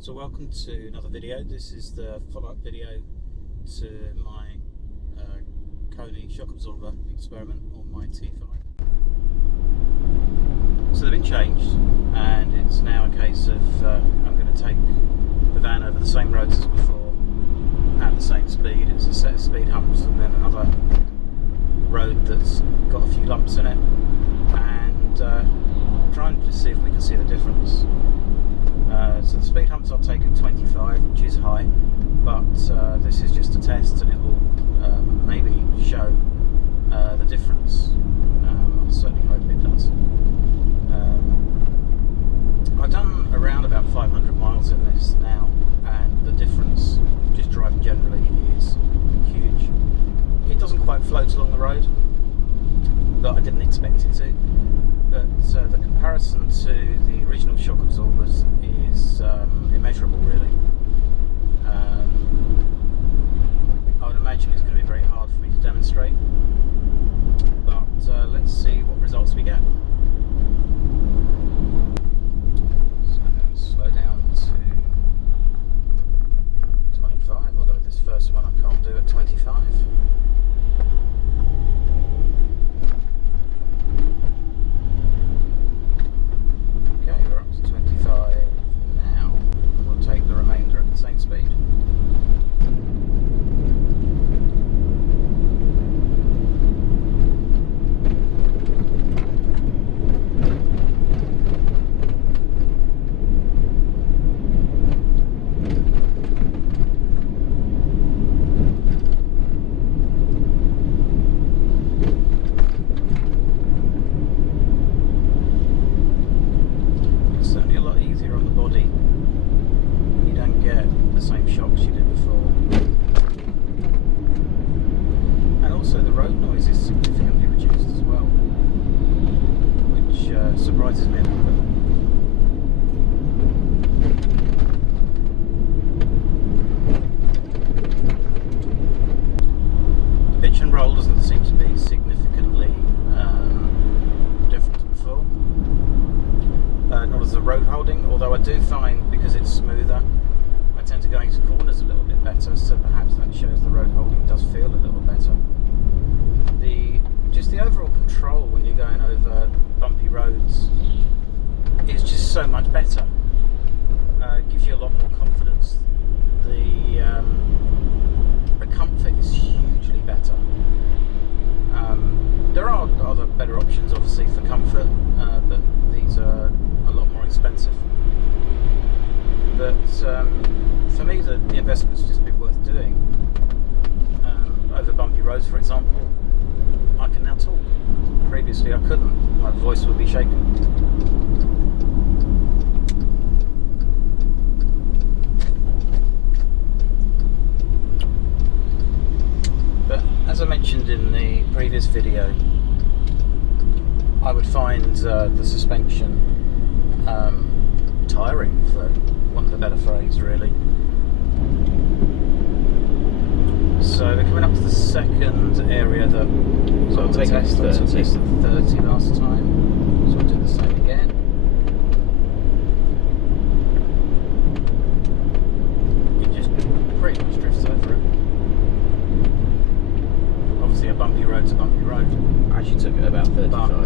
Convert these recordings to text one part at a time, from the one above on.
So welcome to another video. This is the follow-up video to my KONI shock absorber experiment on my T5. So they've been changed, and it's now a case of I'm going to take the van over the same roads as before at the same speed. It's a set of speed humps and then another road that's got a few lumps in it, and trying to see if we can see the difference. So the speed humps I'll take at 25, which is high, but this is just a test, and it will maybe show the difference. I certainly hope it does. I've done around about 500 miles in this now, and the difference just driving generally is huge. It doesn't quite float along the road, but I didn't expect it to. But the comparison to the original shock absorbers is immeasurable, really. I would imagine it's going to be very hard for me to demonstrate, but let's see what results we get. So slow down to 25, although this first one I can't do at 25. Take the remainder at the same speed. It's certainly a lot easier on the body. The same shocks you did before, and also the road noise is significantly reduced as well, which surprises me a little bit. The pitch and roll doesn't seem to be significantly different to before, not as the road holding, although I do find, because it's smoother, I tend to go into corners a little bit better, so perhaps that shows the road holding does feel a little better. Just the overall control when you're going over bumpy roads is just so much better. It gives you a lot more confidence. The comfort is hugely better. There are other better options, obviously, for comfort, but these are a lot more expensive. But for me, the investment's just been worth doing. Over bumpy roads, for example, I can now talk. Previously I couldn't. My voice would be shaken. But as I mentioned in the previous video, I would find the suspension tiring, for want of a better phrase, really. So we're coming up to the second area that so I'll take test. I took this at 30 last time, so I'll do the same again. It just pretty much drifts over it. Obviously a bumpy road's a bumpy road. I actually took it at about 35. But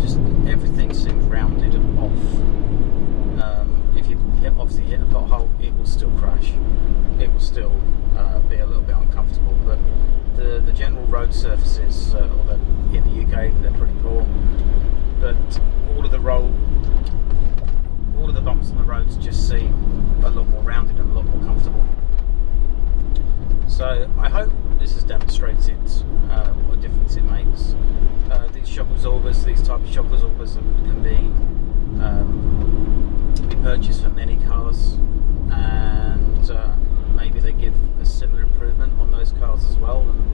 just everything seems rounded off. If you obviously hit a pothole, it will still crash. It will still be a little bit uncomfortable, but the general road surfaces, although in the UK they're pretty poor, but all of the bumps on the roads just seem a lot more rounded and a lot more comfortable. So I hope this has demonstrated what a difference it makes. These shock absorbers, these type of shock absorbers can be purchased from many cars, and maybe they give a similar improvement on those cars as well and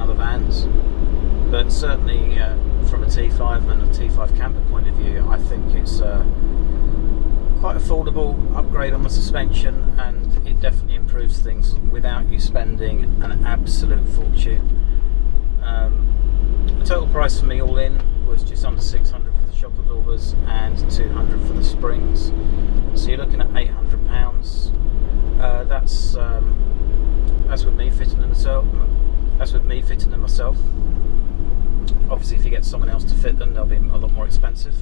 other vans. But certainly from a T5 and a T5 camper point of view, I think it's quite affordable upgrade on the suspension, and it definitely improves things without you spending an absolute fortune. The total price for me all in was just under 600 for the shock absorbers and 200 for the springs. So you're looking at £800 £1,000. That's with me fitting them myself. That's with me fitting them myself. Obviously, if you get someone else to fit them, they'll be a lot more expensive.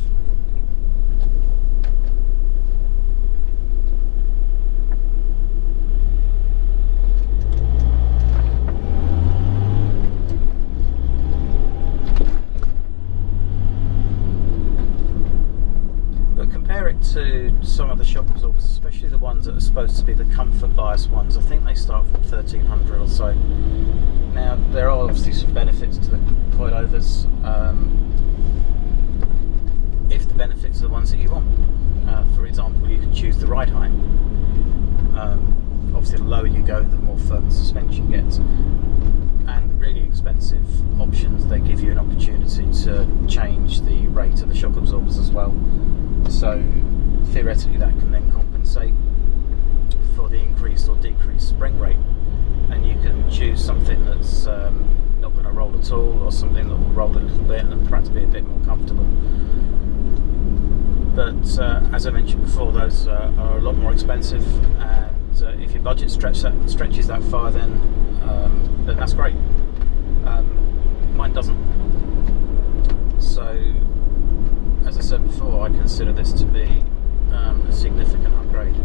But compare it to some of the shock absorbers, especially the ones that are supposed to be the comfort bias ones. I think they start from 1,300 or so. Now, there are obviously some benefits to the coilovers, if the benefits are the ones that you want. For example, you can choose the ride height. Obviously, the lower you go, the more firm the suspension gets. And really expensive options, they give you an opportunity to change the rate of the shock absorbers as well. So theoretically, that can then compensate for the increased or decreased spring rate. And you can choose something that's not going to roll at all, or something that will roll a little bit and perhaps be a bit more comfortable. But as I mentioned before, those are a lot more expensive, and if your budget stretches that far, then that's great. Mine doesn't. So, as I said before, I consider this to be a significant upgrade.